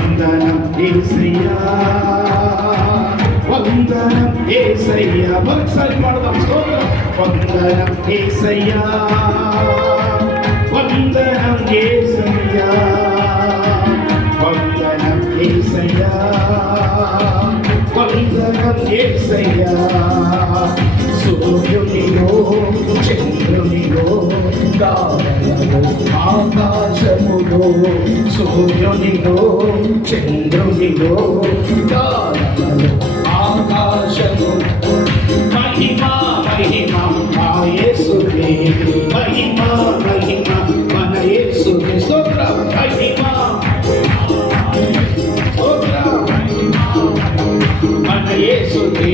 వందనం ఏసయ్యా. వందనం ఏసయ్యా. మరొకసారి పాడదాం స్తోత్రం. వందనం ఏసయ్యా. వందనం ఏసయ్యా. వందనం ఏసయ్యా. వందనం ఏసయ్యా. సూర్యునిలో చంద్రునిలో ఆకాశములో సూర్యునిలో చంద్రునిలో ఆకాశము మహిమా మహిమా మా మహిమా మహిమ మహిమ మన యేసుకే స్తోత్ర మహిమ స్తోత్ర మన యేసుకే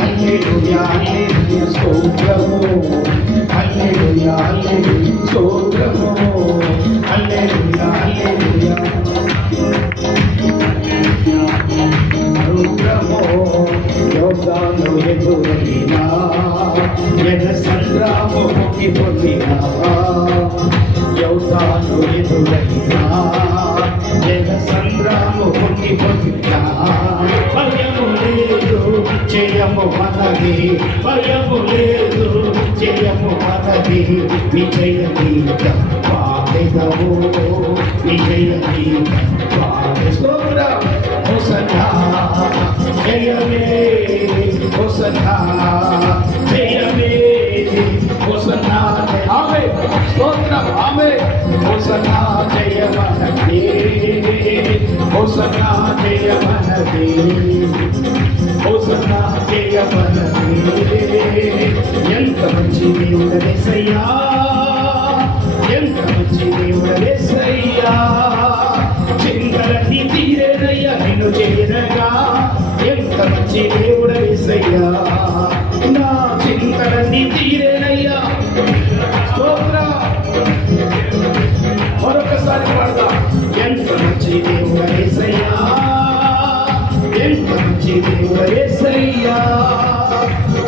హల్లెలూయా హల్లెలూయా స్తోత్రము. హల్లెలూయా హల్లెలూయా స్తోత్రము ఎదురైనా ఎన సంగ్రాము పొందినా భయము లేదు జయము మనది భయము లేదు జయము మనది విజయ గీత పాడెదవు విజయ గీత జయమే హోసన్నా జయమే హోసన్నా ఆమె స్తోత్రం ఆమె హోసన్నా జయమనదే హోసన్నా జయమనదే హోసన్నా జయమనదే ఎంత మంచి దేవుడనేసయ్యా ఎంత మంచి దేవుడనేసయ్యా చింతలన్నీ తీరేనయ్యా నిన్ను ఎంత మంచి దేవుడనేసయ్యా నా తీరేనయ్యా స్తోత్రం. ఎంత మంచి దేవుడేసయ్యా ఎంత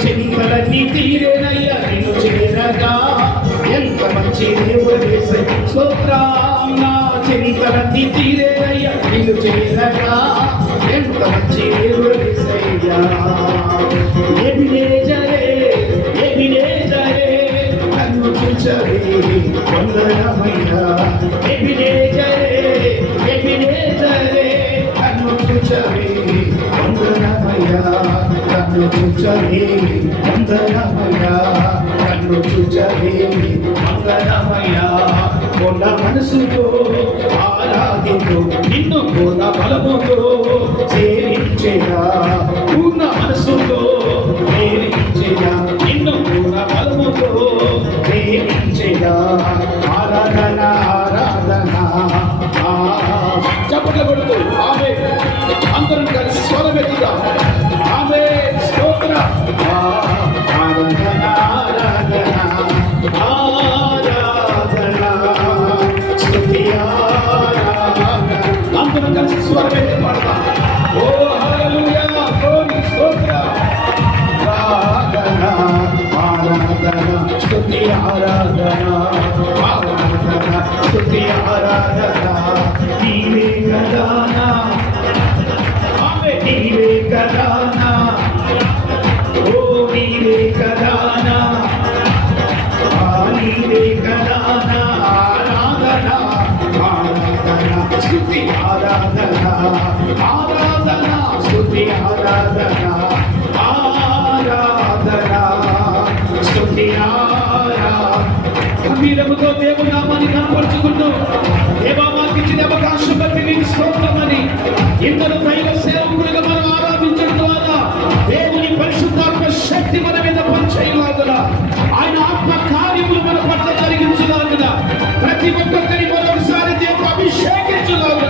చింతలన్నీ తీరేనయ్యా నిన్ను చేరగా. మంచి దేవుడేసయ్యా స్తోత్రం నా చింతలన్నీ తీరేనయ్యా నిన్ను చేరగా ఎంత మంచి దేవుడేసయ్యా ఎబినేజరే ఎబినేజరే నన్ను చూచవే వందనమయ్యా ఎబినేజరే ఎబినేజరే నన్ను చూచవే వందనమయ్యా నన్ను చూచవే వందనమయ్యా నన్ను చూచవే కొన్న మనసుతో ఆరాధితో నిన్ను పూర్ణ బలముతో చేరించేదా పూర్ణ మనసుతో చేరించేదా నిన్ను పూర్ణ బలముతో ప్రేమించేదా ఆరాధన ఆరాధన ఆ. చప్పట్లు కొడుతూ ఆమె. అందరం కలిసి స్వరం స్వరమెత్తుగా ఆమె స్తోత్ర. ఆరాధన. అందరం కలిసి స్వరమెత్తి ఓ హల్లెలూయా glory స్తోత్ర. ఆరాధన ఆరాధన స్తుతి ఆరాధన ఆరాధన స్తుతి ఆరాధన నీవే కదానా ఆమె నీవే కదానా